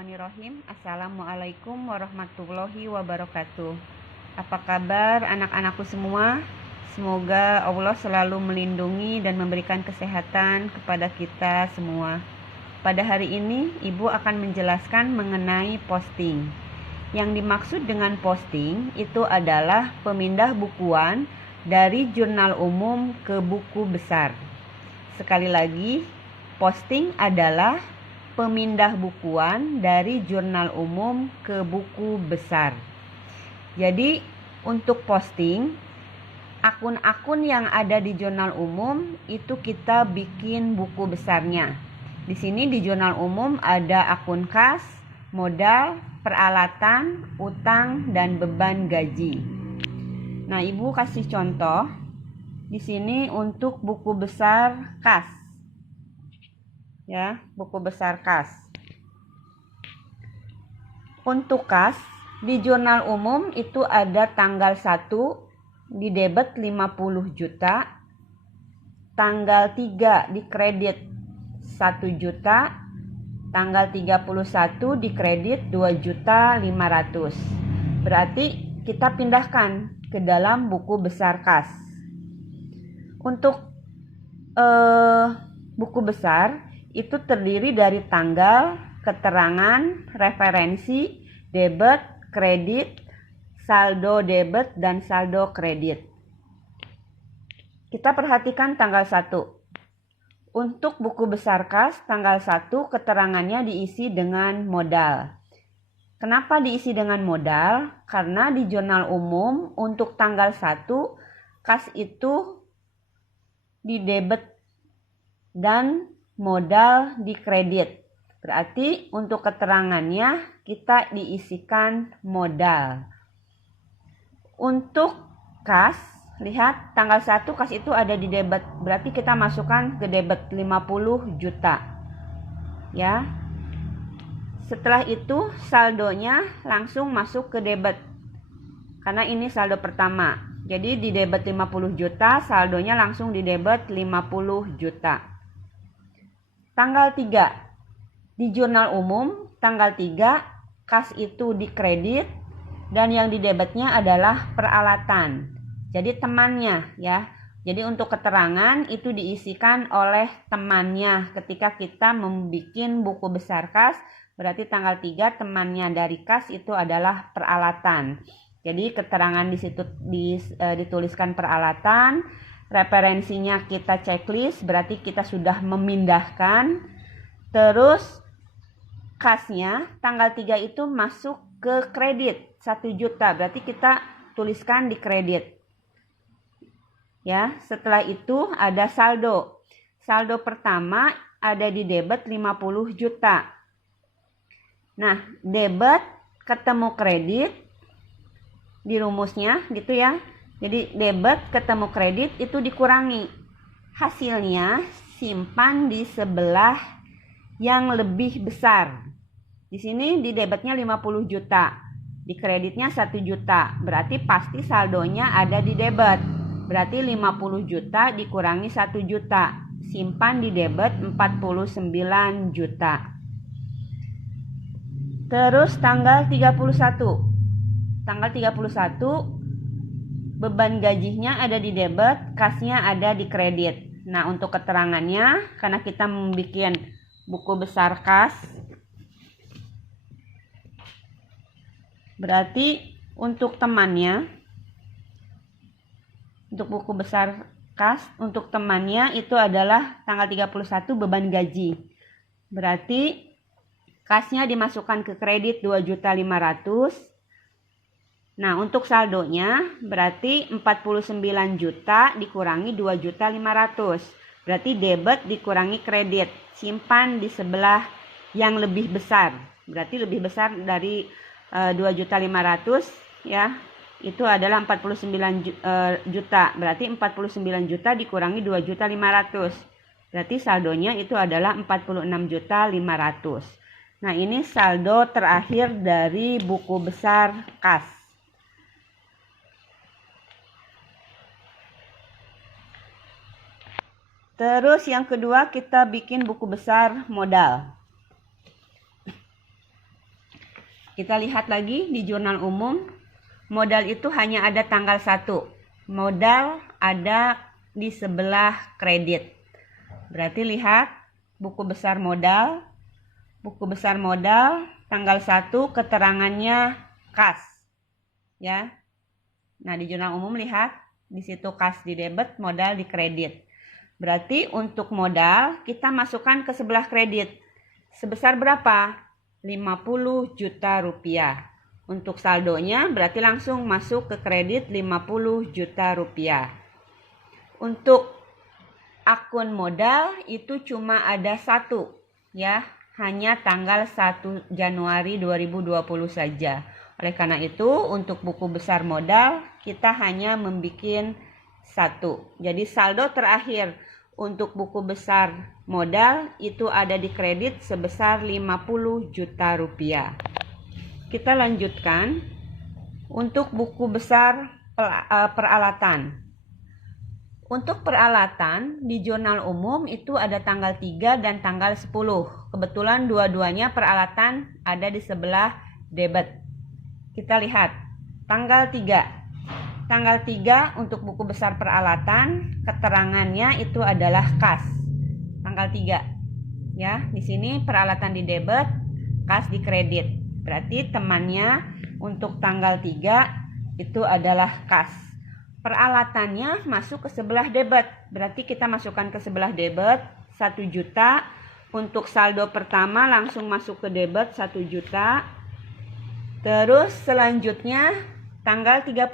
Bismillahirrahmanirrahim. Assalamualaikum warahmatullahi wabarakatuh. Apa kabar anak-anakku semua? Semoga Allah selalu melindungi dan memberikan kesehatan kepada kita semua. Pada hari ini, Ibu akan menjelaskan mengenai posting. Yang dimaksud dengan posting itu adalah pemindah bukuan dari jurnal umum ke buku besar. Sekali lagi, posting adalah pemindah bukuan dari jurnal umum ke buku besar. Jadi untuk posting, akun-akun yang ada di jurnal umum itu kita bikin buku besarnya. Di sini di jurnal umum ada akun kas, modal, peralatan, utang, dan beban gaji. Nah, Ibu kasih contoh di sini untuk buku besar kas. Ya, buku besar kas. Untuk kas di jurnal umum itu ada tanggal 1 di debit 50 juta, tanggal 3 di kredit 1 juta, tanggal 31 di kredit 2.500.000. Berarti kita pindahkan ke dalam buku besar kas. Untuk buku besar itu terdiri dari tanggal, keterangan, referensi, debit, kredit, saldo debit, dan saldo kredit. Kita perhatikan tanggal 1. Untuk buku besar kas, tanggal 1 keterangannya diisi dengan modal. Kenapa diisi dengan modal? Karena di jurnal umum untuk tanggal 1, kas itu di debit dan modal di kredit. Berarti untuk keterangannya kita diisikan modal. Untuk kas, lihat tanggal 1 kas itu ada di debit. Berarti kita masukkan ke debit 50 juta. Ya. Setelah itu saldonya langsung masuk ke debit. Karena ini saldo pertama. Jadi di debit 50 juta, saldonya langsung di debit 50 juta. Tanggal 3, di jurnal umum, tanggal 3, kas itu di kredit, dan yang di debitnya adalah peralatan. Jadi temannya ya. Jadi untuk keterangan itu diisikan oleh temannya ketika kita membuat buku besar kas, berarti tanggal 3 temannya dari kas itu adalah peralatan. Jadi keterangan di situ dituliskan peralatan. Referensinya kita checklist, berarti kita sudah memindahkan. Terus kasnya tanggal 3 itu masuk ke kredit 1 juta, berarti kita tuliskan di kredit. Ya, setelah itu ada saldo. Saldo pertama ada di debit 50 juta. Nah, debit ketemu kredit di rumusnya gitu ya. Jadi debit ketemu kredit itu dikurangi. Hasilnya simpan di sebelah yang lebih besar. Di sini di debitnya 50 juta. Di kreditnya 1 juta. Berarti pasti saldonya ada di debit. Berarti 50 juta dikurangi 1 juta. Simpan di debit 49 juta. Terus tanggal 31. Tanggal 31 beban gajinya ada di debit, kasnya ada di kredit. Nah, untuk keterangannya, karena kita membuat buku besar kas, berarti untuk temannya, untuk buku besar kas, untuk temannya itu adalah tanggal 31 beban gaji. Berarti kasnya dimasukkan ke kredit 2.500.000. Nah, untuk saldonya berarti 49 juta dikurangi 2.500.000. Berarti debit dikurangi kredit. Simpan di sebelah yang lebih besar. Berarti lebih besar dari 2.500.000 ya. Itu adalah 49 juta. Berarti 49 juta dikurangi 2.500.000. Berarti saldonya itu adalah 46.500.000. Nah, ini saldo terakhir dari buku besar kas. Terus yang kedua kita bikin buku besar modal. Kita lihat lagi di jurnal umum, modal itu hanya ada tanggal 1. Modal ada di sebelah kredit. Berarti lihat buku besar modal. Buku besar modal tanggal 1 keterangannya kas. Ya. Nah, di jurnal umum lihat di situ kas di debit, modal di kredit. Berarti untuk modal kita masukkan ke sebelah kredit. Sebesar berapa? 50 juta rupiah. Untuk saldonya berarti langsung masuk ke kredit 50 juta rupiah. Untuk akun modal itu cuma ada 1, ya, hanya tanggal 1 Januari 2020 saja. Oleh karena itu untuk buku besar modal kita hanya membuat 1. Jadi saldo terakhir untuk buku besar modal itu ada di kredit sebesar 50 juta rupiah. Kita lanjutkan untuk buku besar peralatan. Untuk peralatan di jurnal umum itu ada tanggal 3 dan tanggal 10. Kebetulan dua-duanya peralatan ada di sebelah debit. Kita lihat tanggal 3. Tanggal 3 untuk buku besar peralatan, keterangannya itu adalah kas. Tanggal 3. Ya, di sini peralatan di debit, kas di kredit. Berarti temannya untuk tanggal 3 itu adalah kas. Peralatannya masuk ke sebelah debit. Berarti kita masukkan ke sebelah debit 1 juta. Untuk saldo pertama langsung masuk ke debit 1 juta. Terus selanjutnya tanggal 31.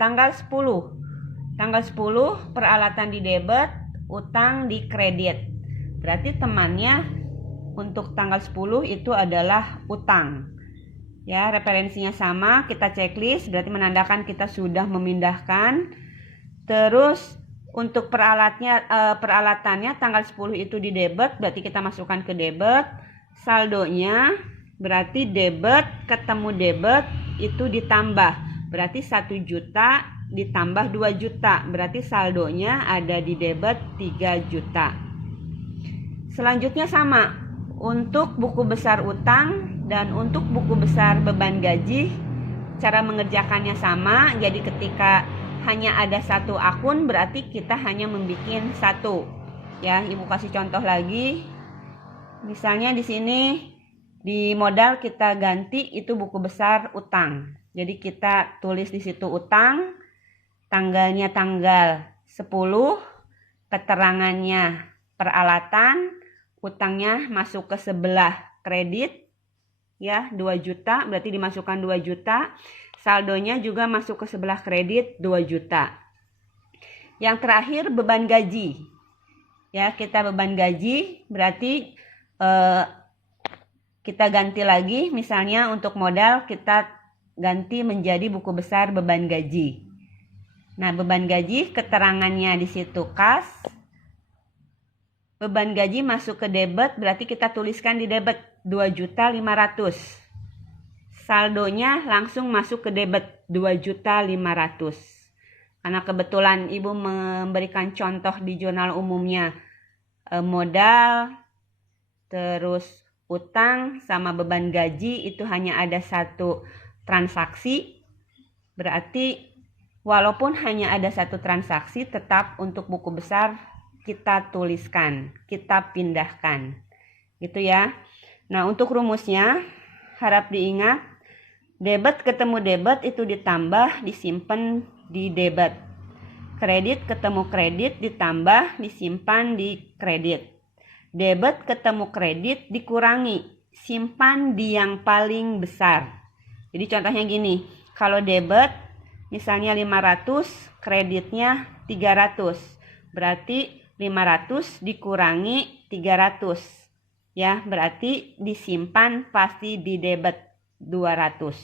Tanggal 10. Tanggal 10 peralatan di debit, utang di kredit. Berarti temannya untuk tanggal 10 itu adalah utang. Ya, referensinya sama, kita checklist, berarti menandakan kita sudah memindahkan. Terus untuk peralatannya tanggal 10 itu di debit, berarti kita masukkan ke debit. Saldonya berarti debit ketemu debit itu ditambah. Berarti 1 juta ditambah 2 juta. Berarti saldonya ada di debit 3 juta. Selanjutnya sama. Untuk buku besar utang dan untuk buku besar beban gaji, cara mengerjakannya sama. Jadi ketika hanya ada 1 akun berarti kita hanya membuat 1. Ya, Ibu kasih contoh lagi. Misalnya di sini di modal kita ganti itu buku besar utang. Jadi kita tulis di situ utang, tanggalnya tanggal 10, keterangannya peralatan, utangnya masuk ke sebelah kredit, ya 2 juta, berarti dimasukkan 2 juta. Saldonya juga masuk ke sebelah kredit 2 juta. Yang terakhir beban gaji. Ya, kita beban gaji berarti kita ganti lagi, misalnya untuk modal kita ganti menjadi buku besar beban gaji. Nah, beban gaji keterangannya di situ kas. Beban gaji masuk ke debit, berarti kita tuliskan di debit 2.500.000. Saldonya langsung masuk ke debit 2.500.000. Karena kebetulan Ibu memberikan contoh di jurnal umumnya modal, terus utang sama beban gaji itu hanya ada 1 transaksi. Berarti walaupun hanya ada 1 transaksi, tetap untuk buku besar kita tuliskan, kita pindahkan. Gitu ya. Nah, untuk rumusnya harap diingat, debit ketemu debit itu ditambah, disimpan di debit. Kredit ketemu kredit ditambah, disimpan di kredit. Debit ketemu kredit dikurangi, simpan di yang paling besar. Jadi contohnya gini, kalau debit misalnya 500, kreditnya 300. Berarti 500 dikurangi 300. Ya, berarti disimpan pasti di debit 200.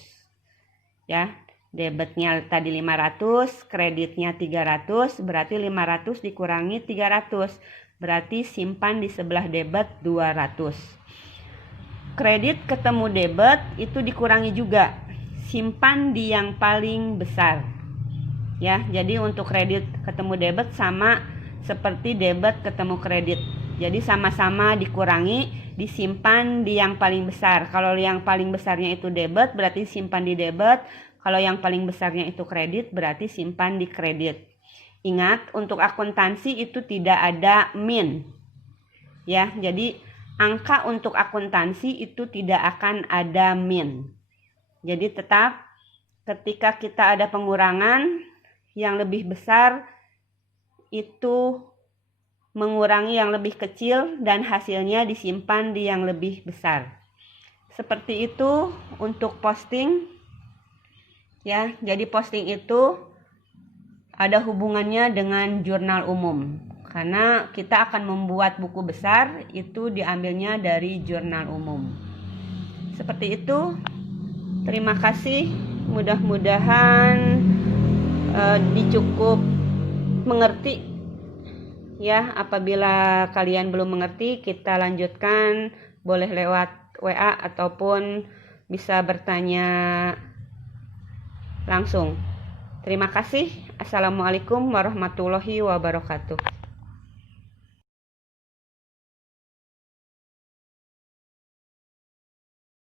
Ya, debitnya tadi 500, kreditnya 300, berarti 500 dikurangi 300. Berarti simpan di sebelah debit 200. Kredit ketemu debit itu dikurangi juga. Simpan di yang paling besar. Ya, jadi untuk kredit ketemu debit sama seperti debit ketemu kredit. Jadi sama-sama dikurangi, disimpan di yang paling besar. Kalau yang paling besarnya itu debit, berarti simpan di debit. Kalau yang paling besarnya itu kredit, berarti simpan di kredit. Ingat, untuk akuntansi itu tidak ada min. Ya, jadi angka untuk akuntansi itu tidak akan ada min. Jadi tetap ketika kita ada pengurangan yang lebih besar, itu mengurangi yang lebih kecil dan hasilnya disimpan di yang lebih besar. Seperti itu untuk posting. Ya, jadi posting itu ada hubungannya dengan jurnal umum. Karena kita akan membuat buku besar, itu diambilnya dari jurnal umum. Seperti itu. Terima kasih. Mudah-mudahan dicukup mengerti. Ya, apabila kalian belum mengerti, kita lanjutkan, boleh lewat WA ataupun bisa bertanya langsung. Terima kasih. Assalamualaikum warahmatullahi wabarakatuh.